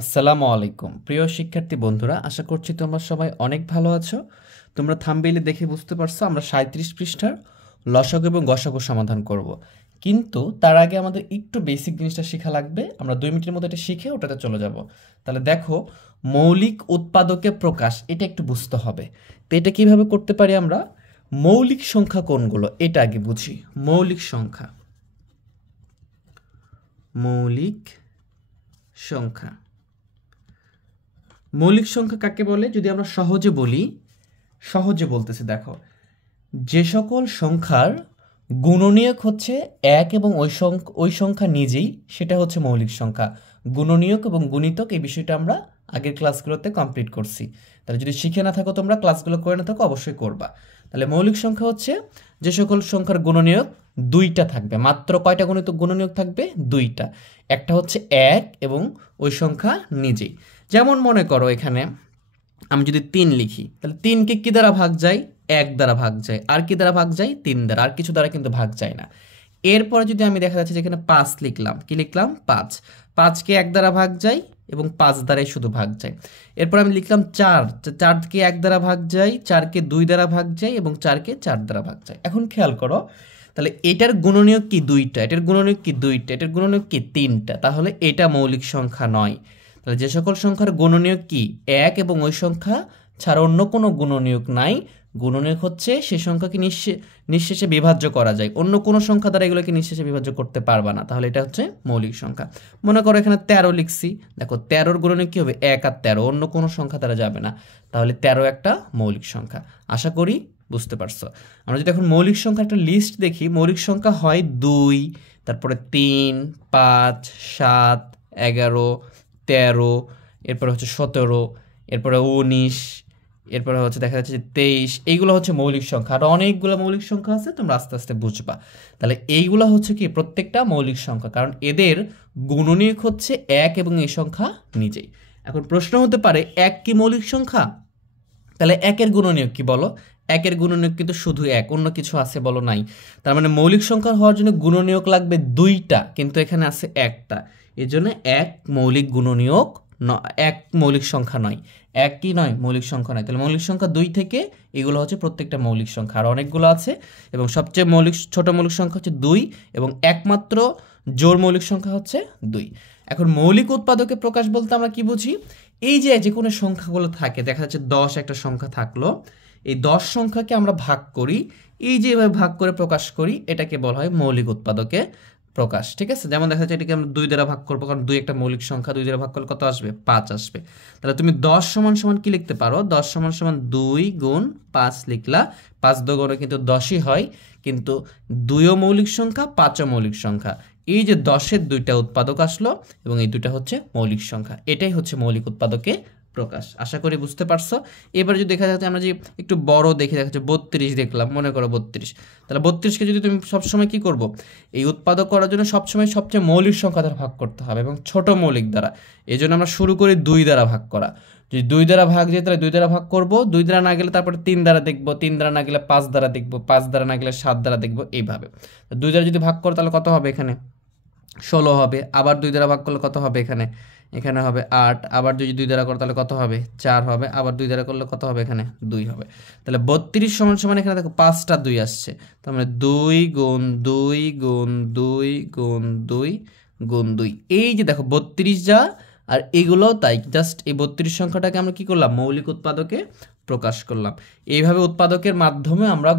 আসসালামু আলাইকুম প্রিয় শিক্ষার্থী বন্ধুরা, আশা করছি তোমরা সবাই অনেক ভালো আছো। তোমরা থাম্বনেইলে দেখে বুঝতে পারছো আমরা 37 পৃষ্ঠার লসাগু এবং গসাগু সমাধান করব। কিন্তু তার আগে আমাদের একটু বেসিক জিনিসটা শেখা লাগবে। আমরা 2 মিনিটের মধ্যে এটা শিখে ওটাতে চলে যাব। তাহলে দেখো, মৌলিক উৎপাদকে প্রকাশ, এটা একটু বুঝতে হবে। তো এটা কিভাবে করতে পারি আমরা? মৌলিক সংখ্যা কোনগুলো এটা আগে বুঝি। মৌলিক সংখ্যা, মৌলিক সংখ্যা, মৌলিক সংখ্যা কাকে বলে? যদি আমরা সহজে বলি, সহজে বলতেছি, দেখো, যে সকল সংখ্যার গুণনীয়ক হচ্ছে এক এবং ওই সংখ্যা নিজেই, সেটা হচ্ছে মৌলিক সংখ্যা। গুণনীয়ক এবং গুণিতক এই বিষয়টা আমরা আগের ক্লাসগুলোতে কমপ্লিট করছি। তাহলে যদি শিখে না থাকো, তোমরা ক্লাসগুলো করে না থাকো, অবশ্যই করবা। তাহলে মৌলিক সংখ্যা হচ্ছে যে সকল সংখ্যার গুণনীয়ক দুইটা থাকবে। মাত্র কয়টা গুণনীয়ক থাকবে? দুইটা। একটা হচ্ছে এক এবং ওই সংখ্যা নিজেই। যেমন মনে করো এখানে আমি যদি 3 লিখি, তাহলে 3কে কি দ্বারা ভাগ যায়? 1 দ্বারা ভাগ যায়। আর কি দ্বারা ভাগ যায়? 3 দ্বারা। আর কিছু দ্বারা কিন্তু ভাগ যায় না। এরপরে যদি আমি দেখা যাচ্ছে যেখানে 5 লিখলাম, কি লিখলাম? 5। 5কে 1 দ্বারা ভাগ যায় এবং 5 দ্বারাই শুধু ভাগ যায়। এরপর আমি লিখলাম 4, 4কে 1 দ্বারা ভাগ যায়, 4কে 2 দ্বারা ভাগ যায় এবং 4কে 4 দ্বারা ভাগ যায়। এখন খেয়াল করো, তাহলে এটার গুণনীয়ক কি? দুইটা। এটার গুণনীয়ক কি? দুইটা। এটার গুণনীয়ক কি? তিনটা। তাহলে এটা মৌলিক সংখ্যা নয়। তাহলে যে সকল সংখ্যার গুণনীয়ক কি এক এবং ওই সংখ্যা ছাড়া অন্য কোনো গুণনীয়ক নাই, গুণনীয়ক হচ্ছে সে সংখ্যাকে নিঃশেষে বিভাজ্য করা যায়। অন্য কোনো সংখ্যা দ্বারা এগুলোকে নিঃশেষে বিভাজ্য করতে পারবা না। তাহলে এটা হচ্ছে মৌলিক সংখ্যা। মনে করো এখানে 13 লিখছি, দেখো 13-র গুণনীয়ক কি হবে? 1 আর 13, অন্য কোনো সংখ্যা দ্বারা যাবে না। তাহলে 13 একটা মৌলিক সংখ্যা। আশা করি বুঝতে পারছো। আমরা যদি এখন মৌলিক সংখ্যা একটা লিস্ট দেখি, মৌলিক সংখ্যা হয় 2, তারপরে 3, 5, 7, 11, 13, এরপরে হচ্ছে 17, এরপরে 19, এরপরে হচ্ছে দেখা যাচ্ছে যে 23। এইগুলো হচ্ছে মৌলিক সংখ্যা। আর অনেকগুলো মৌলিক সংখ্যা আছে, তোমরা আস্তে আস্তে বুঝবা। তাহলে এইগুলো হচ্ছে কি? প্রত্যেকটা মৌলিক সংখ্যা, কারণ এদের গুণনীয়ক হচ্ছে এক এবং এই সংখ্যা নিজেই। এখন প্রশ্ন হতে পারে, এক কি মৌলিক সংখ্যা? তাহলে একের গুণনীয়ক কি বলো? একের গুণনীয়ক কিন্তু শুধু এক, অন্য কিছু আছে বলো? নাই। তার মানে মৌলিক সংখ্যা হওয়ার জন্য গুণনীয়ক লাগবে দুইটা, কিন্তু এখানে আছে একটা। এই জন্য এক মৌলিক গুণনীয়ক, এক মৌলিক সংখ্যা নয়। এক কি নয়? মৌলিক সংখ্যা নয়। তাহলে মৌলিক সংখ্যা 2 থেকে এগুলো হচ্ছে প্রত্যেকটা মৌলিক সংখ্যা। আর অনেকগুলো আছে এবং সবচেয়ে ছোট মৌলিক সংখ্যা হচ্ছে 2 এবং একমাত্র জোড় মৌলিক সংখ্যা হচ্ছে 2। এখন মৌলিক উৎপাদকে প্রকাশ বলতে আমরা কি বুঝি? এই যে কোনো সংখ্যাগুলো থাকে, দেখা যাচ্ছে 10 একটা সংখ্যা থাকলো, এই 10 সংখ্যাকে আমরা ভাগ করি, এই যে এভাবে ভাগ করে প্রকাশ করি, এটাকে বলা হয় মৌলিক উৎপাদকে প্রকাশ। ঠিক আছে? যেমন দেখা যাচ্ছে এটাকে আমরা 2 দ্বারা ভাগ করবো, কারণ 2 একটা মৌলিক সংখ্যা। 2 দ্বারা ভাগ করলে কত আসবে? 5 আসবে। তাহলে তুমি 10 সমান সমান কি লিখতে পারো? 10 সমান সমান 2 গুণ 5 লিখলা। 5 দুগুণে কিন্তু 10ই হয়, কিন্তু 2ও মৌলিক সংখ্যা, 5ও মৌলিক সংখ্যা। এই যে 10-এর 2টা উৎপাদক আসলো এবং এই 2টা হচ্ছে মৌলিক সংখ্যা। এটাই হচ্ছে মৌলিক উৎপাদকে প্রকাশ। আশা করি বুঝতে পারছো। এবার যদি দেখা যাচ্ছে আমরা যে একটু বড় দেখে, দেখা যাচ্ছে 32 দেখলাম, মনে করো 32। তাহলে 32কে যদি তুমি সবসময় কি করবো? এই উৎপাদক করার জন্য সবসময় সবচেয়ে মৌলিক সংখ্যা দ্বারা ভাগ করতে হবে এবং ছোট মৌলিক দ্বারা। এই জন্য আমরা শুরু করি 2 দ্বারা ভাগ করা। যদি 2 দ্বারা ভাগ যায় তাহলে 2 দ্বারা ভাগ করবো, 2 দ্বারা না গেলে তারপরে 3 দ্বারা দেখবো, 3 দ্বারা না গেলে 5 দ্বারা দেখবো, 5 দ্বারা না গেলে 7 দ্বারা দেখবো, এইভাবে। 2 দ্বারা যদি ভাগ করো তাহলে কত হবে? এখানে 16 হবে। আবার 2 দ্বারা ভাগ করলে কত হবে? এখানে এখানে হবে 8। আবার যদি 2 দ্বারা করো তাহলে কত হবে? 4 হবে। আবার 2 দ্বারা করলে কত হবে? এখানে 2 হবে। তাহলে 32 সমান সমান এখানে দেখো 5টা 2 আসছে, তার মানে 2 গুণ 2 গুণ 2 গুণ 2 গুণ 2। এই যে দেখো 32 যা, আর এগুলোও তাই। জাস্ট এই 32 সংখ্যাটাকে আমরা কি করলাম? মৌলিক উৎপাদকে প্রকাশ করলাম। এইভাবে উৎপাদকের মাধ্যমে আমরা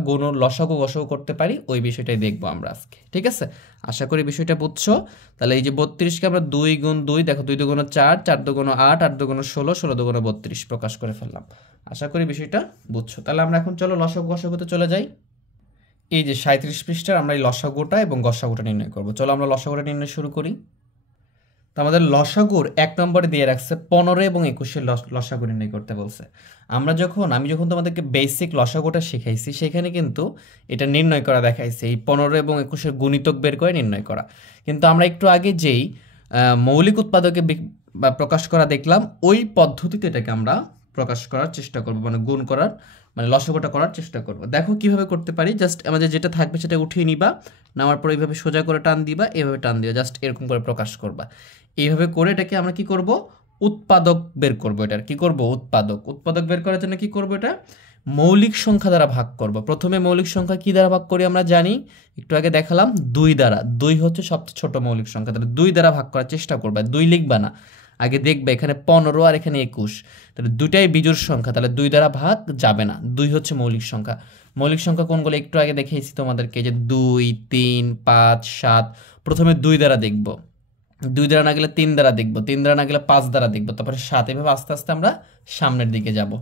লসাগু গসাগু করতে পারি, ওই বিষয়টাই দেখবো আমরা আজকে। ঠিক আছে? আশা করি বিষয়টা বুঝছো। তাহলে এই যে 32কে আমরা 2 গুণ 2, দেখো 2 দুগুণ 4, 4 দুগুণ 8, 8 দুগুণ 16, 16 দুগুণ 32 প্রকাশ করে ফেললাম। আশা করি বিষয়টা বুঝছো। তাহলে আমরা এখন চলো লসাগু গসাগুতে চলে যাই। এই যে 37 পৃষ্ঠার আমরা এই লসাগুটা এবং গসাগুটা নির্ণয় করবো। চলো আমরা লসাগুটা নির্ণয় শুরু করি। তো আমাদের লসাগুর 1 নম্বরে দিয়ে রাখছে 15 এবং 21-এর লসাগু নির্ণয় করতে বলছে। আমি যখন তোমাদেরকে বেসিক লসাগুটা শিখাইছি, সেখানে কিন্তু এটা নির্ণয় করা দেখাইছে, এই 15 এবং 21-এর গুণিতক বের করে নির্ণয় করা। কিন্তু আমরা একটু আগে যেই মৌলিক উৎপাদকে বা প্রকাশ করা দেখলাম, ওই পদ্ধতিতে এটাকে আমরা প্রকাশ করার চেষ্টা করব, মানে গুণ করার, মানে লসাগুটা করার চেষ্টা করব। দেখো কিভাবে করতে পারি। জাস্ট আমাদের যেটা থাকবে সেটা উঠিয়ে নিবা, নেওয়ার পর এইভাবে সোজা করে টান দিবা, এইভাবে টান দিবা, জাস্ট এরকম করে প্রকাশ করবা। এইভাবে করে এটাকে আমরা কি করব? উৎপাদক বের করব। এটার কি করব? উৎপাদক। উৎপাদক বের করার জন্য কি করব? এটা মৌলিক সংখ্যা দ্বারা ভাগ করব। প্রথমে মৌলিক সংখ্যা কি দ্বারা ভাগ করি আমরা জানি, একটু আগে দেখালাম 2 দ্বারা। 2 হচ্ছে সবচেয়ে ছোট মৌলিক সংখ্যা, তাহলে 2 দ্বারা ভাগ করার চেষ্টা করবে। 2 লিখবা না, আগে দেখবে এখানে 15 আর এখানে 21, তাহলে দুটাই বিজোড় সংখ্যা, তাহলে 2 দ্বারা ভাগ যাবে না। 2 হচ্ছে মৌলিক সংখ্যা। মৌলিক সংখ্যা কোনগুলো একটু আগে দেখিয়েছি তোমাদেরকে, যে 2, 3, 5, 7। প্রথমে 2 দ্বারা দেখব, 2 দ্বারা না গেলে 3 দ্বারা দেখব, 3 দ্বারা না গেলে 5 দ্বারা দেখব, তারপরে 7। এভাবে আস্তে আস্তে আমরা সামনের দিকে যাব।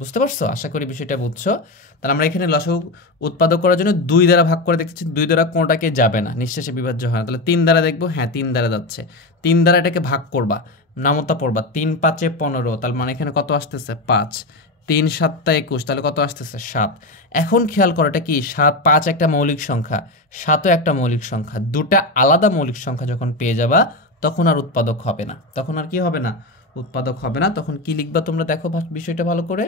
বুঝতে পারছো? আশা করি বিষয়টা বুঝছো। তাহলে আমরা এখানে লসাগু উৎপাদক করার জন্য 2 দ্বারা ভাগ করে দেখতেছি, 2 দ্বারা কোনোটাকে যাবে না, নিঃশেষে বিভাজ্য হয় না। তাহলে 3 দ্বারা দেখবো, হ্যাঁ 3 দ্বারা যাচ্ছে। 3 দ্বারা এটাকে ভাগ করবা, নামতা পড়বা, 3 5 15, তার মানে এখানে কত আসতেছে? 5। 3 7 21, তাহলে কত আসতেছে? 7। এখন খেয়াল করো এটা কি? 7 5 একটা মৌলিক সংখ্যা, 7ও একটা মৌলিক সংখ্যা। দুটা আলাদা মৌলিক সংখ্যা যখন পেয়ে যাবা তখন আর উৎপাদক হবে না। তখন আর কি হবে না? উৎপাদক হবে না। তখন কি লিখবা তোমরা দেখো বিষয়টা ভালো করে।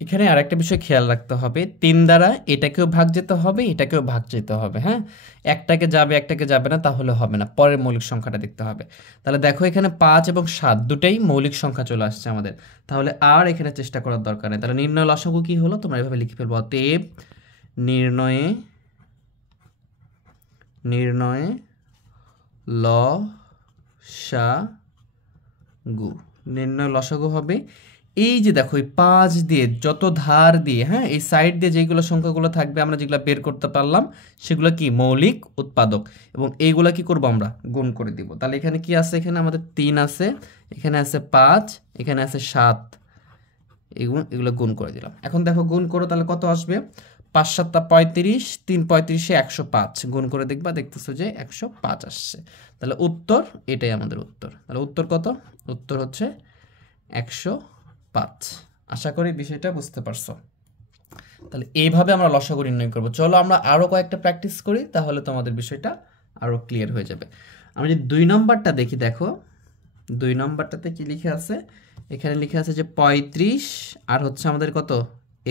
এখানে আর একটা বিষয় খেয়াল রাখতে হবে, 3 দ্বারা এটাকেও ভাগ যেতে হবে, এটাকেও ভাগ যেতে হবে। হ্যাঁ, একটাকে যাবে একটাকে যাবে না, তাহলে হবে না। পরের মৌলিক সংখ্যাটা দেখতে হবে। তাহলে দেখো এখানে 5 এবং 7 দুটাই মৌলিক সংখ্যা চলে আসছে আমাদের, তাহলে আর এখানে চেষ্টা করার দরকার নেই। তাহলে নির্ণয় লসাগু কি হলো তোমরা এভাবে লিখে ফেলবো, অতএব নির্ণয়ে লসাগু। নির্ণয় লসাগু হবে এই যে দেখো, এই 5 দিয়ে যত ধার দিয়ে, হ্যাঁ এই সাইড দিয়ে যেগুলো সংখ্যাগুলো থাকবে আমরা যেগুলো বের করতে পারলাম সেগুলো কি? মৌলিক উৎপাদক। এবং এইগুলা কি করব? আমরা গুণ করে দিব। তাহলে এখানে কি আছে? এখানে আমাদের 3 আছে, এখানে আছে 5, এখানে আছে 7, এগুলো গুণ করে দিলাম। এখন দেখো গুণ করো, তাহলে কত আসবে? 5 7 35, 3 35 105, গুণ করে দেখবা, দেখতেছো যে 105 আসছে। তাহলে উত্তর এটাই আমাদের উত্তর। তাহলে উত্তর কত? উত্তর হচ্ছে 105। আশা করি বিষয়টা বুঝতে পারছো। তাহলে এইভাবে আমরা লসাগু নির্ণয় করব। চলো আমরা আরো কয়েকটা প্র্যাকটিস করি, তাহলে তোমাদের বিষয়টা আরো ক্লিয়ার হয়ে যাবে। আমরা যদি 2 নম্বরটা দেখি, দেখো 2 নম্বরটাতে কি লিখে আছে? এখানে লিখে আছে যে 35 আর হচ্ছে আমাদের কত?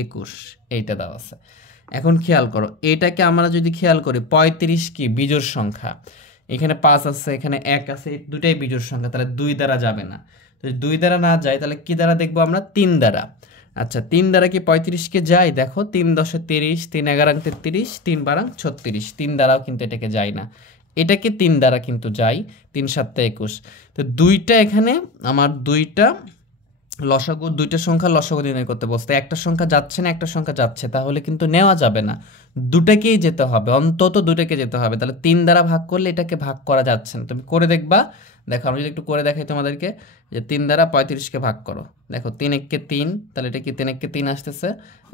21, এইটা দেওয়া আছে। এখন খেয়াল করো, এটাকে আমরা যদি খেয়াল করি, 35 কি? বিজোড় সংখ্যা। এখানে 5 আছে, এখানে 1 আছে, দুটাই বিজোড় সংখ্যা, তাহলে 2 দ্বারা যাবে না। তো 2 দ্বারা না যায়, তাহলে কি দ্বারা দেখবো আমরা? 3 দ্বারা। আচ্ছা 3 দ্বারা কি 35কে যায়? দেখো 3 10 30, 3 11 33, 3 12 36, 3 দ্বারাও কিন্তু এটাকে যায় না। এটাকে 3 দ্বারা কিন্তু যায়, 3 7 21। তো দুইটা এখানে আমার দুইটা লসাগু, দুইটা সংখ্যা লসাগু নির্ণয় করতে বলতে, একটা সংখ্যা যাচ্ছে না একটা সংখ্যা যাচ্ছে, তাহলে কিন্তু নেওয়া যাবে না, দুটাকেই যেতে হবে, অন্তত দুটাকে যেতে হবে। তাহলে 3 দ্বারা ভাগ করলে এটাকে ভাগ করা যাচ্ছে না। তুমি করে দেখবা, দেখো আমি যদি একটু করে দেখাই তোমাদেরকে, যে 3 দ্বারা 35কে ভাগ করো, দেখো 3 1 কে 3, তাহলে এটা কি 3 1 কে 3 আসতেছে,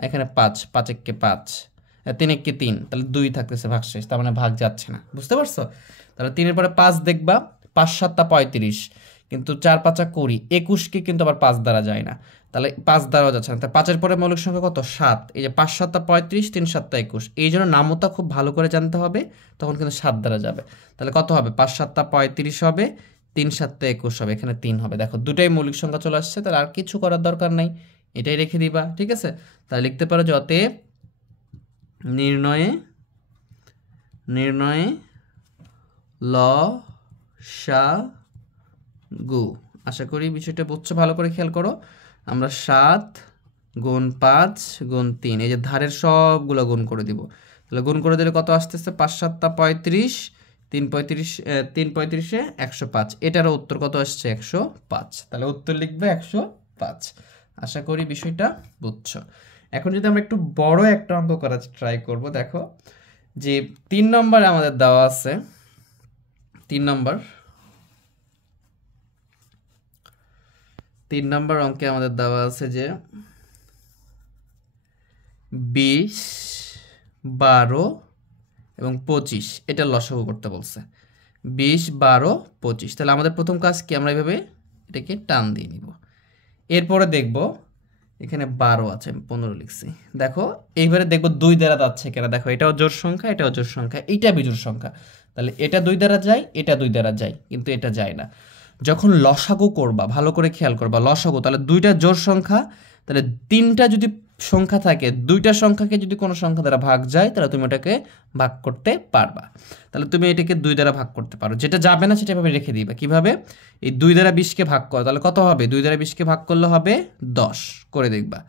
এখানে 5 5 1 কে 5, 3 1 কে 3, তাহলে 2 থাকতেছে ভাগশেষ, তার মানে ভাগ যাচ্ছে না। বুঝতে পারছো? তাহলে 3 এর পরে 5 দেখবা, 5 7 35, কিন্তু 4 5 20, 21কে কিন্তু আবার 5 দ্বারা যায় না, তাহলে 5 দ্বারাও যাচ্ছে না। তাহলে 5 এর পরে মৌলিক সংখ্যা কত? 7। এই যে 5 7 35, 3 7 21, এই জন্য নামতা খুব ভালো করে জানতে হবে, তখন কিন্তু 7 দ্বারা যাবে। তাহলে কত হবে? 5 7 35 হবে, 3 7 21 হবে, এখানে 3 হবে। দেখো দুটাই মৌলিক সংখ্যা চলে আসছে, তাহলে আর কিছু করার দরকার নাই, এটাই রেখে দিবা। ঠিক আছে? তাহলে লিখতে পারো যে অতএব নির্ণয়ে লসাগু। আশা করি বিষয়টা বুঝছো, ভালো করে খেয়াল করো। আমরা 7 গুণ 5 গুণ 3, এই যে ধারের সবগুলো গুণ করে দিব। তাহলে গুণ করে দিলে কত আসতেছে? 5 7 35, 3 35 105, এটারও উত্তর কত আসছে? 105। তাহলে উত্তর লিখবে 105। আশা করি বিষয়টা বুঝছো। এখন যদি আমরা একটু বড় একটা অঙ্ক করার ট্রাই করব, দেখো যে 3 নম্বরে আমাদের দেওয়া আছে, 3 নম্বর অঙ্কে আমাদের দেওয়া আছে যে 20 12 এবং 25, এটা লসাগু করতে বলছে। 20 12 25, তাহলে আমাদের প্রথম কাজ কি? আমরা এইভাবে এটাকে টান দিয়ে নিব। এরপরে দেখব এখানে 12 আছে, আমি 15 লিখছি। দেখো এইবারে দেখব 2 দ্বারা যাচ্ছে কিনা। দেখো এটাও জোড় সংখ্যা, এটাও জোড় সংখ্যা, এইটা বিজোড় সংখ্যা, তাহলে এটা 2 দ্বারা যায়, এটা 2 দ্বারা যায়, কিন্তু এটা যায় না। যখন লসাগু করবা ভালো করে খেয়াল করবা, লসাগু, তাহলে দুইটা জোড় সংখ্যা তাহলে তিনটা যদি সংখ্যা থাকে, দুইটা সংখ্যাকে যদি কোনো সংখ্যা দ্বারা ভাগ যায় তাহলে তুমি ওটাকে ভাগ করতে পারবা। তাহলে তুমি এটাকে 2 দ্বারা ভাগ করতে পারো। যেটা যাবে না সেটা এভাবে রেখে দিবা। কিভাবে? এই 2 দ্বারা 20কে ভাগ করো, তাহলে কত হবে? 2 দ্বারা 20কে ভাগ করলে হবে 10, করে দেখবা।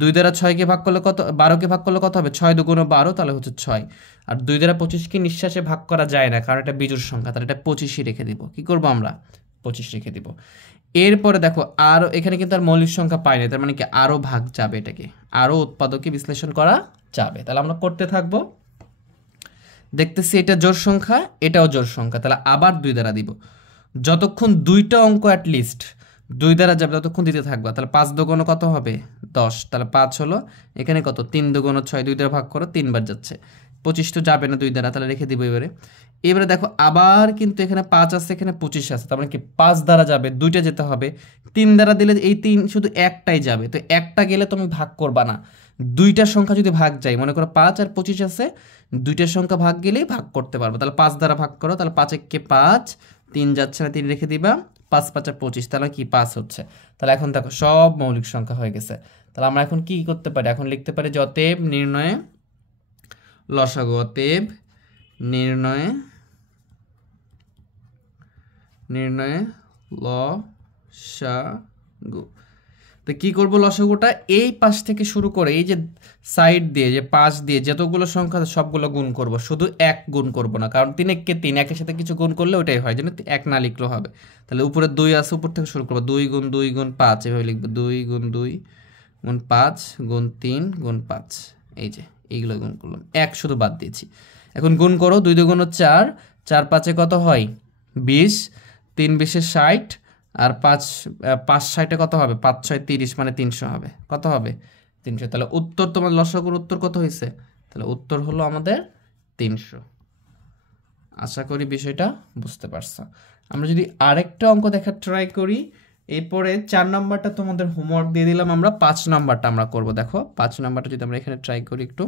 2 দ্বারা 6কে ভাগ করলে কত, 12কে ভাগ করলে কত হবে? 6 দুগুণ 12, তাহলে হচ্ছে 6। আর 2 দ্বারা 25কে নিঃশ্বাসে ভাগ করা যায় না, কারণ এটা বিজোড় সংখ্যা, তাহলে এটা 25ই রেখে দিব। কি করব আমরা? 25 রেখে দিব। এরপরে দেখো আরও, এখানে কিন্তু আর মৌলিক সংখ্যা পাই না, তার মানে কি আরও ভাগ যাবে, এটাকে আরও উৎপাদকে বিশ্লেষণ করা যাবে। তাহলে আমরা করতে থাকবো। দেখতেছি এটা জোড় সংখ্যা, এটাও জোড় সংখ্যা, তাহলে আবার 2 দ্বারা দিব। যতক্ষণ দুইটা অঙ্ক অ্যাটলিস্ট 2 দ্বারা যাবে ততক্ষণ দিতে থাকবা। তাহলে 5 দুগুণ কত হবে? 10, তাহলে 5 হলো। এখানে কত? 3 দুগুণ 6, 2 দ্বারা ভাগ করো, 3 বার যাচ্ছে। 25 তো যাবে না 2 দ্বারা, তাহলে রেখে দিব। এবারে দেখো আবার কিন্তু এখানে 5 আছে, এখানে 25 আছে, তার মানে কি 5 দ্বারা যাবে, 2টা যেতে হবে। 3 দ্বারা দিলে এই 3 শুধু একটাই যাবে, তো একটা গেলে তুমি ভাগ করবা না। দুইটা সংখ্যা যদি ভাগ যায়, মনে করো 5 আর 25 আছে, দুইটা সংখ্যা ভাগ গেলেই ভাগ করতে পারবো। তাহলে 5 দ্বারা ভাগ করো, তাহলে 5 একে 5, 3 যাচ্ছে না, 3 রেখে দিবা। 5 5 আর 25, তাহলে কি 5 হচ্ছে। তাহলে এখন দেখো সব মৌলিক সংখ্যা হয়ে গেছে। তাহলে আমরা এখন কি করতে পারি? এখন লিখতে পারি যে অতএব নির্ণয়ে লসাগু, অতএব নির্ণয়ে লসাগু। তো কি করব? লসাগুটা এই পাশ থেকে শুরু করে এই যে সাইড দিয়ে, যে পাশ দিয়ে যতগুলো সংখ্যা সবগুলো গুণ করব, শুধু 1 গুণ করব না, কারণ 3 একে 3, একের সাথে কিছু গুণ করলে ওটাই হয়, যেন 1 না লিখলেও হবে। তাহলে উপরে 2 আছে, উপর থেকে শুরু করবো। 2 গুণ 2 গুণ 5, এভাবে লিখবো। 2 গুণ 2 গুণ 5 গুণ 3 গুণ 5, এই যে এইগুলো গুণ করলাম, 1 শুধু বাদ দিয়েছি। এখন গুণ করো, 2 দুগুণ 4, 4 5-এ কত হয়? 20, 3 20-এ 60, আর 5 60-এ কত হবে? 5 6 30, মানে 300 হবে। কত হবে? 300। তাহলে উত্তর, তোমার লসাগুর উত্তর কত হয়েছে? তাহলে উত্তর হলো আমাদের 300। আশা করি বিষয়টা বুঝতে পারছো। আমরা যদি আরেকটা অঙ্ক দেখার ট্রাই করি, এরপরে 4 নাম্বারটা তোমাদের হোমওয়ার্ক দিয়ে দিলাম, আমরা 5 নাম্বারটা আমরা করব। দেখো 5 নাম্বারটা যদি আমরা এখানে ট্রাই করি একটু,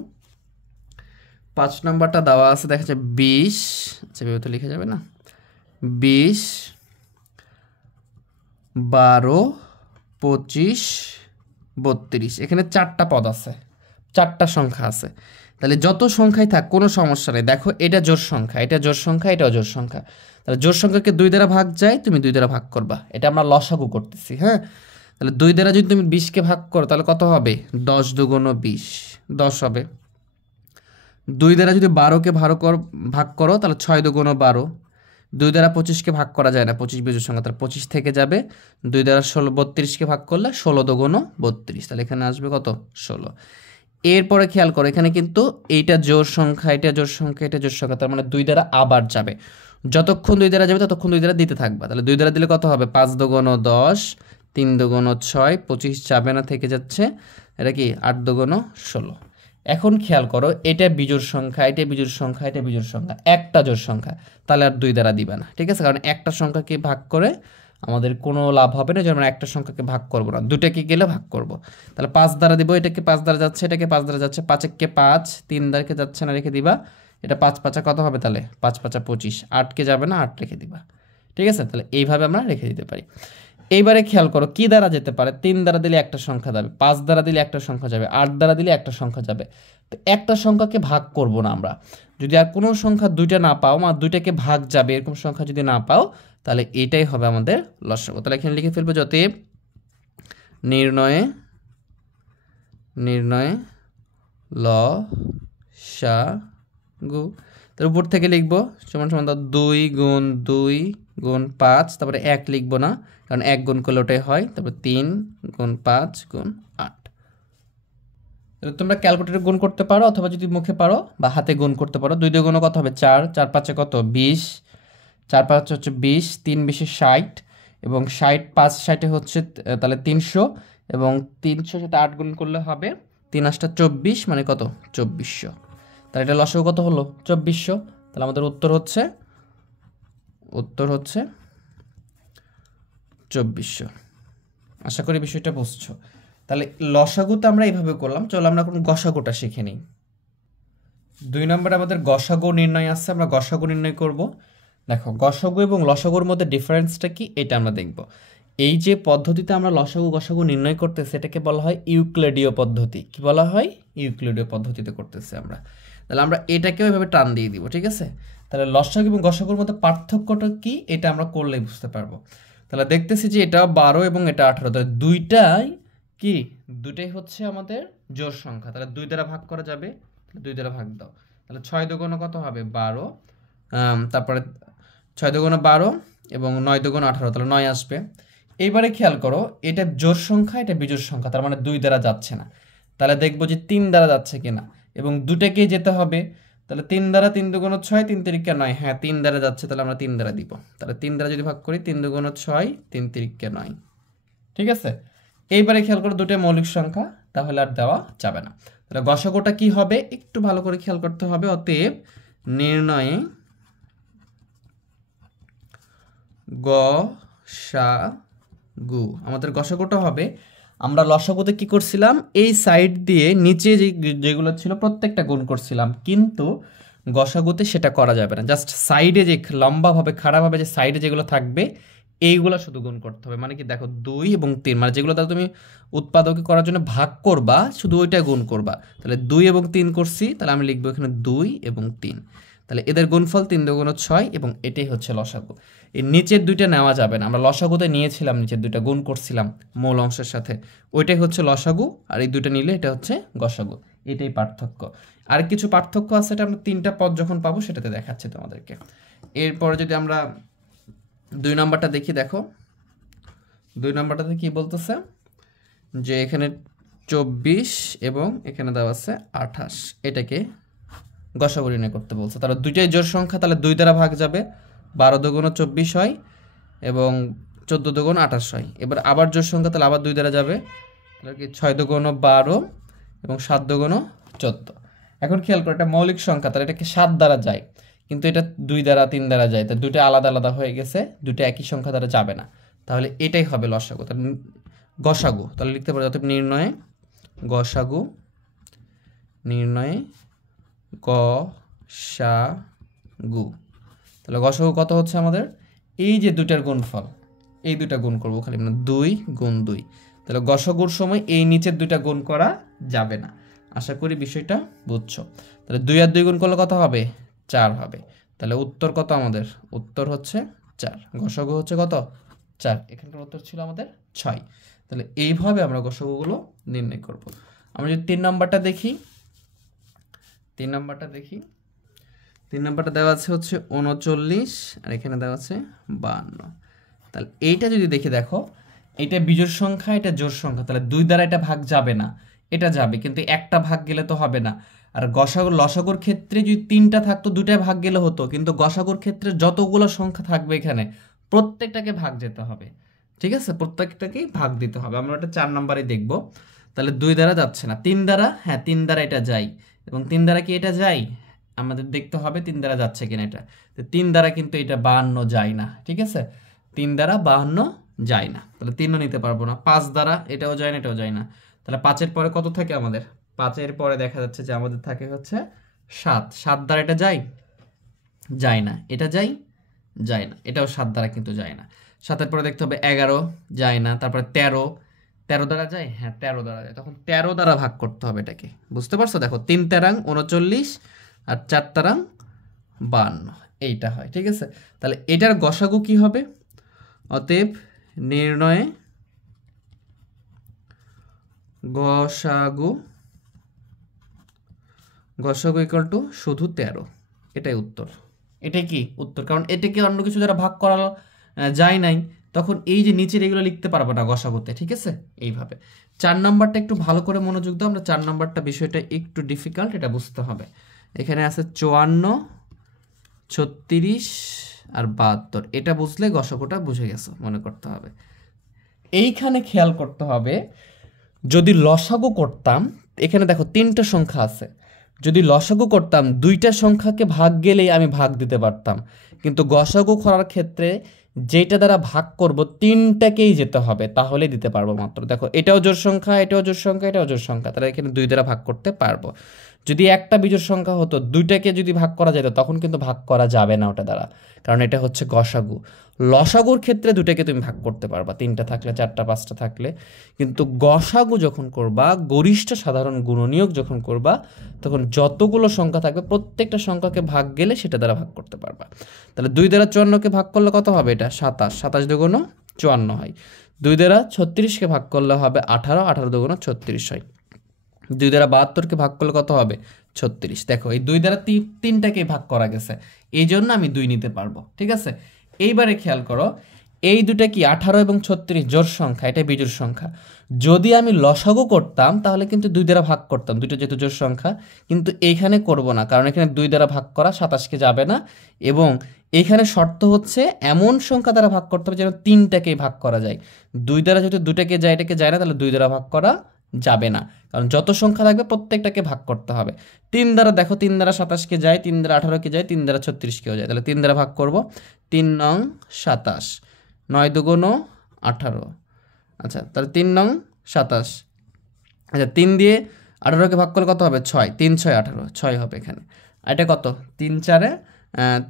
5 নাম্বারটা দেওয়া আছে, দেখা যাচ্ছে 20, আচ্ছা এভাবে তো লিখে যাবে না, 20 12 25 32, এখানে 4টা পদ আছে, 4টা সংখ্যা আছে। তাহলে যত সংখ্যাই থাক কোনো সমস্যা নেই। দেখো এটা জোড় সংখ্যা, এটা জোড় সংখ্যা, এটাও জোড় সংখ্যা। তাহলে জোড় সংখ্যাকে 2 দ্বারা ভাগ যায়, তুমি 2 দ্বারা ভাগ করবা। এটা আমরা লসাগু করতেছি, হ্যাঁ। তাহলে 2 দ্বারা যদি তুমি 20কে ভাগ করো, তাহলে কত হবে? 10 দুগুণ 20, 10 হবে। 2 দ্বারা যদি 12কে ভাগ করো, তাহলে 6 দুগুণ 12। 2 দ্বারা 25কে ভাগ করা যায় না, 25 বিজোড় সংখ্যা, তাহলে 25 থেকে যাবে। 2 দ্বারা 32কে ভাগ করলে 16 দুগুণ 32, তাহলে এখানে আসবে কত? 16। এরপরে খেয়াল করো, এখানে কিন্তু এইটা জোড় সংখ্যা, এটা জোড় সংখ্যা, এটা জোড় সংখ্যা, তার মানে 2 দ্বারা আবার যাবে। যতক্ষণ 2 দ্বারা যাবে ততক্ষণ 2 দ্বারা দিতে থাকবা। তাহলে 2 দ্বারা দিলে কত হবে? 5 দুগুণ 10, 3 দুগুণ 6, 25 যাবে না, থেকে যাচ্ছে। এটা কি 8 দুগুণ 16। এখন খেয়াল করো, এটা বিজোড় সংখ্যা, এটা বিজোড় সংখ্যা, এটা বিজোড় সংখ্যা, একটা জোড় সংখ্যা, তাহলে আর 2 দ্বারা দিবা না, ঠিক আছে? কারণ একটা সংখ্যাকে ভাগ করে আমাদের কোনো লাভ হবে না, যেমন একটা সংখ্যাকে ভাগ করব না, দুটাকে গেলে ভাগ করব। তাহলে 5 দ্বারা দিব, এটাকে 5 দ্বারা যাচ্ছে, এটাকে 5 দ্বারা যাচ্ছে, 5 একে 5, 3 দ্বারাকে যাচ্ছে না, রেখে দিবা। এটা 5 5 কত হবে? তাহলে 5 5 25, 8কে যাবে না, 8 রেখে দিবা, ঠিক আছে? তাহলে এইভাবে আমরা রেখে দিতে পারি। এইবারে খেয়াল করো, কি দ্বারা যেতে পারে? 3 দ্বারা দিলে একটা সংখ্যা যাবে, 5 দ্বারা দিলে একটা সংখ্যা যাবে, 8 দ্বারা দিলে একটা সংখ্যা যাবে। তো একটা সংখ্যাকে ভাগ করব না আমরা। যদি আর কোনো সংখ্যা 2টা না পাও, মানে 2টাকে ভাগ যাবে এরকম সংখ্যা যদি না পাও, তাহলে এটাই হবে আমাদের লসাগু। তাহলে এখানে লিখে ফেলবো, অতএব নির্ণয়ে লসাগু। তার উপর থেকে লিখবো সমান সমান 2 গুণ 2 গুণ 5, তারপরে 1 লিখবো না, কারণ 1 গুণ করলে ওটাই হয়। তারপর 3 গুণ 5 গুণ 8। তোমরা ক্যালকুলেটরে গুণ করতে পারো, অথবা যদি মুখে পারো বা হাতে গুণ করতে পারো। 2 দিয়ে গুণ কত হবে? 4, 4 5 কত? 20, 4 5 হচ্ছে 20, 3 20 60, এবং 60 5 60 হচ্ছে তাহলে 300, এবং 300 সাথে 8 গুণ করলে হবে 3 8 24, মানে কত? 2400। তাহলে এটা লসাগু কত হলো? 2400। তাহলে আমাদের উত্তর হচ্ছে 2400। আশা করি বিষয়টা বুঝছো। তাহলে লসাগুতে আমরা এইভাবে করলাম। চলো আমরা এখন গসাগুটা শিখে নিই। 2 নম্বরে আমাদের গসাগু নির্ণয় আছে, আমরা গসাগু নির্ণয় করব। দেখো গসাগু এবং লসাগুর মধ্যে ডিফারেন্সটা কি এটা আমরা দেখব। এই যে পদ্ধতিতে আমরা লসাগু গসাগু নির্ণয় করতেছি এটাকে বলা হয় ইউক্লিডীয় পদ্ধতি। কি বলা হয়? ইউক্লিডীয় পদ্ধতিতে করতেছি আমরা। তাহলে আমরা এটাকেও এভাবে টান দিয়ে দিব, ঠিক আছে? তাহলে লসাগু এবং গসাগুর মধ্যে পার্থক্যটা কি এটা আমরা করলেই বুঝতে পারবো। তাহলে দেখতেছি যে এটা 12 এবং এটা 18, তাহলে দুইটাই হচ্ছে আমাদের জোড় সংখ্যা। তাহলে 2 দ্বারা ভাগ করা যাবে, 2 দ্বারা ভাগ দাও। তাহলে 6 দুগুণ কত হবে? 12, তারপরে 6 দুগুণ 12 এবং 9 দুগুণ 18, তাহলে 9 আসবে। এইবারে খেয়াল করো, এটা জোড় সংখ্যা, এটা বিজোড় সংখ্যা, তার মানে 2 দ্বারা যাচ্ছে না। তাহলে দেখবো যে 3 দ্বারা যাচ্ছে কিনা, এবং দুটাকেই যেতে হবে। তাহলে 3 দ্বারা 3 দুগুণ 6, 3 তিরিকা 9, হ্যাঁ 3 দ্বারা যাচ্ছে, তাহলে আমরা 3 দ্বারা দিব। তাহলে 3 দ্বারা যদি ভাগ করি, 3 দুগুণ 6, 3 তিরিকা 9, ঠিক আছে? এইবারে খেয়াল করো, দুটো মৌলিক সংখ্যা, তাহলে আর দেওয়া যাবে না। তাহলে গসাগুটা কি হবে একটু ভালো করে খেয়াল করতে হবে। অতএব নির্ণয়ে গসাগু, আমাদের গসাগুটা হবে, আমরা লসাগুতে কি করছিলাম, এই সাইড দিয়ে নিচে যেগুলো ছিল প্রত্যেকটা গুণ করছিলাম, কিন্তু গসাগুতে সেটা করা যাবে না। জাস্ট সাইডে যে লম্বাভাবে খাড়াভাবে যে সাইডে যেগুলো থাকবে এইগুলো শুধু গুণ করতে হবে। মানে কি দেখো 2 এবং 3, মানে যেগুলো তাহলে তুমি উৎপাদকে করার জন্য ভাগ করবা শুধু ওইটা গুণ করবা। তাহলে 2 এবং 3 করছি, তাহলে আমি লিখবো এখানে 2 এবং 3। তাহলে এদের গুণফল 3 দুগুণ 6, এবং এটাই হচ্ছে লসাগু। এই নিচের দুইটা নেওয়া যাবে না, আমরা লসাগুতে নিয়েছিলাম নিচের দুইটা গুণ করছিলাম মূল অংশের সাথে, ওইটাই হচ্ছে লসাগু, আর এই দুইটা নিলে এটা হচ্ছে গসাগু। এটাই পার্থক্য। আর কিছু পার্থক্য আছে, এটা আমরা 3টা পদ যখন পাবো সেটাতে দেখাচ্ছি তোমাদেরকে। এরপরে যদি আমরা 2 নম্বরটা দেখি, দেখো 2 নম্বরটাতে কি বলতেছে যে এখানে 24 এবং এখানে দেওয়া আছে 28, এটাকে গসাগু নির্ণয় করতে বলছে। তাহলে দুইটাই জোড় সংখ্যা, তাহলে 2 দ্বারা ভাগ যাবে, 12 দুগুণ 24 হয় এবং 14 দুগুণ 28 হয়। এবার আবার জোড় সংখ্যা, তাহলে আবার 2 দ্বারা যাবে, তাহলে কি 6 দুগুণ 12 এবং 7 দুগুণ 14। এখন খেয়াল করো, এটা মৌলিক সংখ্যা, তাহলে এটাকে 7 দ্বারা যায়, কিন্তু এটা 2 দ্বারা 3 দ্বারা যায়, তাহলে দুটো আলাদা আলাদা হয়ে গেছে, দুটো একই সংখ্যা দ্বারা যাবে না। তাহলে এটাই হবে লসাগু, তাহলে গসাগু। তাহলে লিখতে পারো অতএব নির্ণয়ে গসাগু, নির্ণয়ে গসাগু। তাহলে গসাগু কত হচ্ছে আমাদের? এই যে দুটার গুণফল, এই দুটা গুণ করবো খালি, মানে 2 গুণ 2। তাহলে গসাগুর সময় এই নিচের দুইটা গুণ করা যাবে না। আশা করি বিষয়টা বুঝছো। তাহলে 2 আর 2 গুণ করলে কত হবে? 4 হবে। তাহলে উত্তর কত আমাদের? উত্তর হচ্ছে 4। গসাগু হচ্ছে কত? 4। এখানকার উত্তর ছিল আমাদের 6। তাহলে এইভাবে আমরা গসাগুগুলো নির্ণয় করব। আমরা যদি 3 নম্বরটা দেখি, 3 নম্বরটা দেওয়া আছে হচ্ছে 39, আর এখানে দেওয়া আছে 52। তাহলে এইটা যদি দেখি, দেখো এটা বিজোড় সংখ্যা, এটা জোড় সংখ্যা, তাহলে 2 দ্বারা এটা ভাগ যাবে না, এটা যাবে, কিন্তু একটা ভাগ গেলে তো হবে না। আর লসাগুর ক্ষেত্রে যদি 3টা থাকতো 2টায় ভাগ গেলে হতো, কিন্তু গসাগুর ক্ষেত্রে যতগুলো সংখ্যা থাকবে এখানে প্রত্যেকটাকে ভাগ যেতে হবে, ঠিক আছে? প্রত্যেকটাকেই ভাগ দিতে হবে। আমরা এটা 4 নম্বরে দেখব। তাহলে 2 দ্বারা যাচ্ছে না, 3 দ্বারা, হ্যাঁ 3 দ্বারা এটা যায়, এবং 3 দ্বারা কি এটা যায়? আমাদের দেখতে হবে 3 দ্বারা যাচ্ছে কিনা এটা। তো 3 দ্বারা কিন্তু এটা 52 যায় না, ঠিক আছে? 3 দ্বারা 52 যায় না, তাহলে 3ও নিতে পারবো না। 5 দ্বারা এটাও যায় না, এটাও যায় না। তাহলে 5-এর পরে কত থাকে আমাদের? 5-এর পরে দেখা যাচ্ছে যে আমাদের থাকে হচ্ছে 7। 7 দ্বারা এটা যায়? যায় না। এটা যায়? যায় না। এটাও 7 দ্বারা কিন্তু যায় না। 7-এর পরে দেখতে হবে 11, যায় না। তারপরে 13, 13 দ্বারা যায়? হ্যাঁ 13 দ্বারা যায়। তখন 13 দ্বারা ভাগ করতে হবে এটাকে, বুঝতে পারছো? দেখো 3 তেরাং 39 আর 4 তেরাং 52, এইটা হয়, ঠিক আছে? তাহলে এটার গসাগু কি হবে? অতএব নির্ণয়ে গসাগু, গসাগু ইকুয়াল টু শুধু 13, এটাই উত্তর। এটাই কি উত্তর, কারণ এটাকে অন্য কিছু দ্বারা ভাগ করা যায় নাই, তখন এই যে নিচের এগুলো লিখতে পারবো না গসাগুতে, ঠিক আছে? এইভাবে 4 নাম্বারটা একটু ভালো করে মনোযোগ দাও। আমরা 4 নাম্বারটা বিষয়টা একটু ডিফিকাল্ট, এটা বুঝতে হবে। এখানে আছে 54, 36 আর 72, এটা বুঝলে গসাগুটা বুঝে গেছো মনে করতে হবে। এইখানে খেয়াল করতে হবে, যদি লসাগু করতাম, এখানে দেখো 3টা সংখ্যা আছে, যদি লসাগু করতাম 2টা সংখ্যাকে ভাগ গেলেই আমি ভাগ দিতে পারতাম, কিন্তু গসাগু করার ক্ষেত্রে যেটা দ্বারা ভাগ করব তিনটাকেই যেতে হবে, তাহলে দিতে পারবো মাত্র। দেখো এটাও জোড় সংখ্যা, এটাও জোড় সংখ্যা, এটাও জোড় সংখ্যা, তাহলে এখানে 2 দ্বারা ভাগ করতে পারবো। যদি একটা বিজোড় সংখ্যা হতো, 2টাকে যদি ভাগ করা যেত, তখন কিন্তু ভাগ করা যাবে না ওটা দ্বারা, কারণ এটা হচ্ছে গসাগু। লসাগুর ক্ষেত্রে 2টাকে তুমি ভাগ করতে পারবা, 3টা থাকলে, 4টা 5টা থাকলে। কিন্তু গসাগু যখন করবা, গরিষ্ঠ সাধারণ গুণনীয়ক যখন করবা, তখন যতগুলো সংখ্যা থাকবে প্রত্যেকটা সংখ্যাকে ভাগ গেলে সেটা দ্বারা ভাগ করতে পারবা। তাহলে 2 দ্বারা 54কে ভাগ করলে কত হবে? এটা 27, 27 দুগুণ 54 হয়। 2 দ্বারা 36কে ভাগ করলে হবে 18, 18 দুগুণ 36 হয়। 2 দ্বারা 72কে ভাগ করলে কত হবে? 36। দেখো এই 2 দ্বারা 3টাকে ভাগ করা গেছে, এই জন্য আমি 2 নিতে পারবো। ঠিক আছে, এইবারে খেয়াল করো, এই দুটা কি 18 এবং 36 জোড় সংখ্যা, এটা বিজোড় সংখ্যা। যদি আমি লসাগু করতাম তাহলে কিন্তু 2 দ্বারা ভাগ করতাম, দুটো যেহেতু জোড় সংখ্যা। কিন্তু এইখানে করব না, কারণ এখানে 2 দ্বারা ভাগ করা 27কে যাবে না, এবং এখানে শর্ত হচ্ছে এমন সংখ্যা দ্বারা ভাগ করতে হবে যেন 3টাকেই ভাগ করা যায়। 2 দ্বারা যদি 2টাকে যায়, এটাকে যায় না, তাহলে 2 দ্বারা ভাগ করা যাবে না, কারণ যত সংখ্যা থাকবে প্রত্যেকটাকে ভাগ করতে হবে। 3 দ্বারা দেখো, 3 দ্বারা 27কে যায়, 3 দ্বারা 18কে যায়, 3 দ্বারা 36কেও যায়, তাহলে 3 দ্বারা ভাগ করব। 3 নং 27, 9 দুগুণ 18। আচ্ছা, তাহলে 3 নং 27। আচ্ছা, 3 দিয়ে 18কে ভাগ করলে কত হবে? 6, 3 6 18, 6 হবে এখানে। আর এটা কত? 3 4,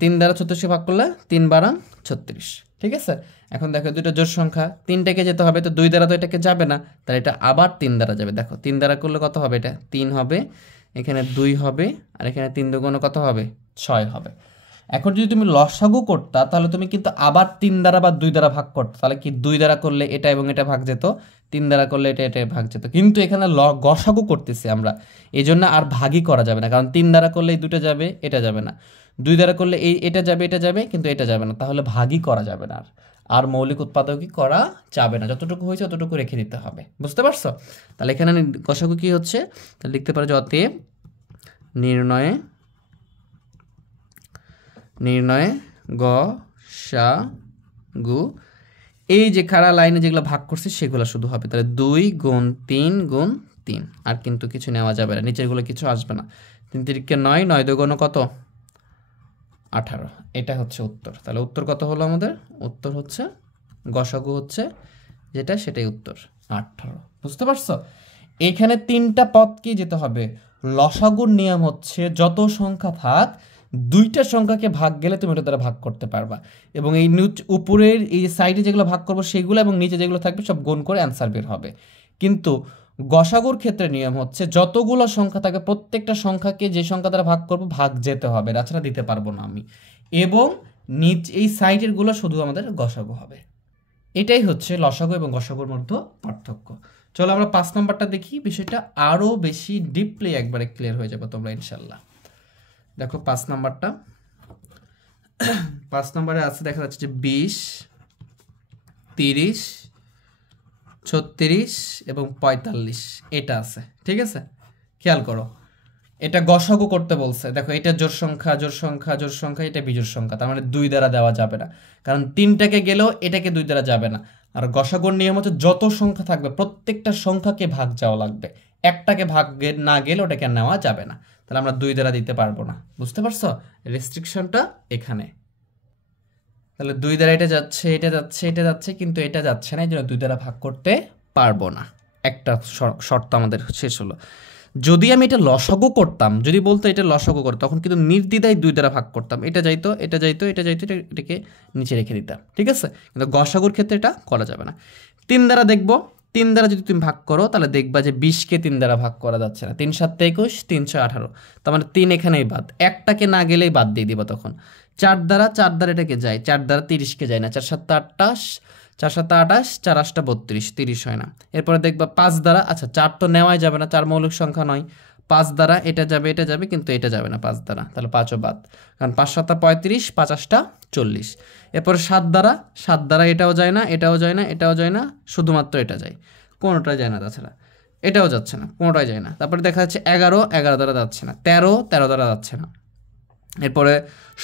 3 দ্বারা 36কে ভাগ করলে 3 12 36। ঠিক আছে, এখন দেখো দুটো জোড় সংখ্যা, 3টাকে যেতে হবে, তো 2 দ্বারা তো এটাকে যাবে না, তাহলে এটা আবার 3 দ্বারা যাবে। দেখো 3 দ্বারা করলে কত হবে? এটা 3 হবে, এখানে 2 হবে, আর এখানে 3 দুগুণ কত হবে? 6 হবে। এখন যদি তুমি লসাগু করতা, তাহলে তুমি কিন্তু আবার 3 দ্বারা বা 2 দ্বারা ভাগ করতে, তাহলে কি 2 দ্বারা করলে এটা এবং এটা ভাগ যেত, 3 দ্বারা করলে এটা এটা ভাগ যেত। কিন্তু এখানে গসাগু করতেছি আমরা, এই জন্য আর ভাগই করা যাবে না, কারণ 3 দ্বারা করলে এই দুটো যাবে, এটা যাবে না। 2 দ্বারা করলে এটা যাবে, এটা যাবে, কিন্তু এটা যাবে না, তাহলে ভাগই করা যাবে না, আর মৌলিক উৎপাদকই করা যাবে না। যতটুকু হয়েছে ততটুকু রেখে দিতে হবে। বুঝতে পারছো? তাহলে এখানে গসাগু কি হচ্ছে, তাহলে লিখতে পারো যে অতএব নির্ণয়ে গসাগু, এই যে খাড়া লাইনে যেগুলো ভাগ করছে সেগুলো শুধু হবে। তাহলে 2 গুণ 3 গুণ 3, আর কিন্তু কিছু নেওয়া যাবে না, নিচেরগুলো কিছু আসবে না। 3 3কে 9, 9 দুগুণ কত? 18। এটা হচ্ছে উত্তর। তাহলে উত্তর কত হলো আমাদের? উত্তর হচ্ছে গসাগু হচ্ছে যেটা, সেটাই উত্তর 18। বুঝতে পারছো? এখানে 3টা পদকে যেতে হবে। লসাগুর নিয়ম হচ্ছে যত সংখ্যা থাক, 2টা সংখ্যাকে ভাগ গেলে তুমি ওটা দ্বারা ভাগ করতে পারবা, এবং এই উপরের এই সাইডে যেগুলো ভাগ করবো সেগুলো, এবং নিচে যেগুলো থাকবে সব গুণ করে অ্যান্সার বের হবে। কিন্তু গসাগুর ক্ষেত্রে নিয়ম হচ্ছে যতগুলো সংখ্যা থাকে প্রত্যেকটা সংখ্যাকে যে সংখ্যা দ্বারা ভাগ করবো ভাগ যেতে হবে, তাছাড়া দিতে পারবো না আমি, এবং এই সাইডের গুলো শুধু আমাদের গসাগু হবে। এটাই হচ্ছে লসাগু এবং গসাগুর মধ্যে পার্থক্য। চলো আমরা 5 নম্বরটা দেখি, বিষয়টা আরো বেশি ডিপলি একবারে ক্লিয়ার হয়ে যাবে তোমরা ইনশাল্লাহ। দেখো 5 নম্বরটা, 5 নম্বরে আছে, দেখা যাচ্ছে যে 20, 30, 36 এবং 45 এটা আছে। ঠিক আছে, খেয়াল করো, এটা গসাগু করতে বলছে। দেখো এটা জোড় সংখ্যা, জোড় সংখ্যা, জোড় সংখ্যা, এটা বিজোড় সংখ্যা, তার মানে 2 দ্বারা দেওয়া যাবে না, কারণ 3টাকে গেলেও এটাকে 2 দ্বারা যাবে না। আর গসাগুর নিয়ম হচ্ছে যত সংখ্যা থাকবে প্রত্যেকটা সংখ্যাকে ভাগ যাওয়া লাগবে, একটাকে ভাগ না গেলে ওটাকে নেওয়া যাবে না, তাহলে আমরা 2 দ্বারা দিতে পারবো না। বুঝতে পারছো রেস্ট্রিকশনটা এখানে? তাহলে 2 দ্বারা এটা যাচ্ছে, এটা যাচ্ছে, এটা যাচ্ছে, কিন্তু এটা যাচ্ছে না, এই জন্য 2 দ্বারা ভাগ করতে পারবো না। একটা শর্ত আমাদের শেষ হলো। যদি আমি এটা লসাগু করতাম, যদি বলতো এটা লসাগু করতাম, তখন কিন্তু নির্দ্বিধায় 2 দ্বারা ভাগ করতাম, এটা যাইতো, এটা যাইতো, এটা যাইতো, এটাকে নিচে রেখে দিতাম। ঠিক আছে, কিন্তু গসাগুর ক্ষেত্রে এটা করা যাবে না। 3 দ্বারা দেখবো, 3 দ্বারা যদি তুমি ভাগ করো তাহলে দেখবা যে 20কে 3 দ্বারা ভাগ করা যাচ্ছে না। 3 7 21, 3 6 18, তার মানে 3 এখানেই বাদ, একটাকে না গেলেই বাদ দিয়ে দিবা তখন। 4 দ্বারা এটাকে যায়, 4 দ্বারা 30কে যায় না, 4 7 28, 4 7 28, 4 8 32, 30 হয় না। এরপরে দেখবা 5 দ্বারা, আচ্ছা 4 তো নেওয়াই যাবে না, 4 মৌলিক সংখ্যা নয়। 5 দ্বারা এটা যাবে, এটা যাবে, কিন্তু এটা যাবে না 5 দ্বারা, তাহলে 5ও বাদ, কারণ 5 7 35, 5 8 40। এরপরে 7 দ্বারা এটাও যায় না, এটাও যায় না, এটাও যায় না, শুধুমাত্র এটা যায়, কোনোটাই যায় না, তাছাড়া এটাও যাচ্ছে না, কোনোটাই যায় না। তারপরে দেখা যাচ্ছে 11 দ্বারা যাচ্ছে না, 13 দ্বারা যাচ্ছে না, এরপরে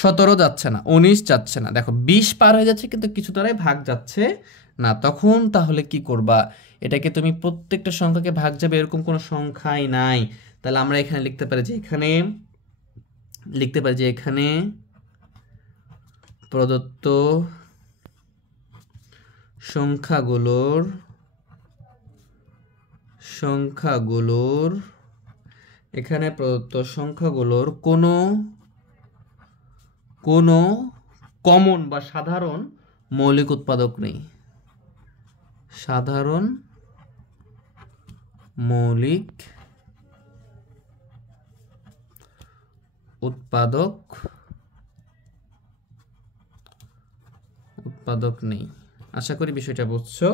17 যাচ্ছে না, 19 যাচ্ছে না। দেখো 20 পার হয়ে যাচ্ছে, কিন্তু কিছু দ্বারাই ভাগ যাচ্ছে না। তখন তাহলে কি করবা? এটাকে তুমি প্রত্যেকটা সংখ্যাকে ভাগ যাবে এরকম কোনো সংখ্যাই নাই, তাহলে আমরা এখানে লিখতে পারি যে এখানে প্রদত্ত সংখ্যাগুলোর এখানে প্রদত্ত সংখ্যাগুলোর কোনো কমন বা সাধারণ মৌলিক উৎপাদক নেই। সাধারণ মৌলিক উৎপাদক নেই। আশা করি বিষয়টা বুঝছো।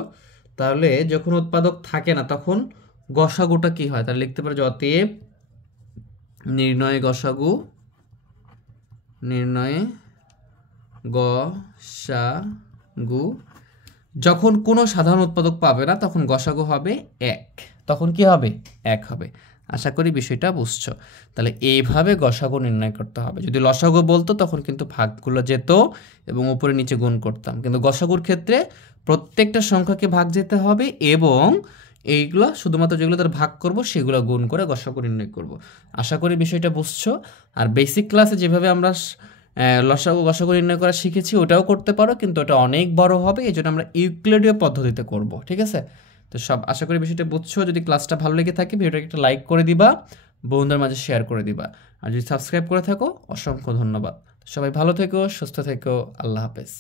তাহলে যখন উৎপাদক থাকে না তখন গসাগুটা কি হয়? তাহলে লিখতে পারো অতএব নির্ণয়ে গসাগু যখন কোনো সাধারণ উৎপাদক পাবে না তখন গসাগু হবে 1। তখন কি হবে? 1 হবে। আশা করি বিষয়টা বুঝছো। তাহলে এইভাবে গসাগু নির্ণয় করতে হবে। যদি লসাগু বলতো তখন কিন্তু ভাগগুলো যেত এবং উপরে নিচে গুণ করতাম, কিন্তু গসাগুর ক্ষেত্রে প্রত্যেকটা সংখ্যাকে ভাগ যেতে হবে এবং এইগুলো শুধুমাত্র যেগুলো তার ভাগ করব সেগুলো গুণ করে গসাগু নির্ণয় করব। আশা করি বিষয়টা বুঝছো। আর বেসিক ক্লাসে যেভাবে আমরা লসাগু গসাগু নির্ণয় করা শিখেছি ওটাও করতে পারো, কিন্তু ওটা অনেক বড় হবে, এই জন্য আমরা ইউক্লিডীয় পদ্ধতিতে করব। ঠিক আছে? তো আশা করি বিষয়টা বুঝছো। যদি ক্লাসটা ভালো লেগে থাকে ভিডিওটাকে একটা লাইক করে দিবা, বন্ধুদের মাঝে শেয়ার করে দিবা, আর যদি সাবস্ক্রাইব করে থাকো অসংখ্য ধন্যবাদ। সবাই ভালো থেকো, সুস্থ থেকো, আল্লাহ হাফেজ।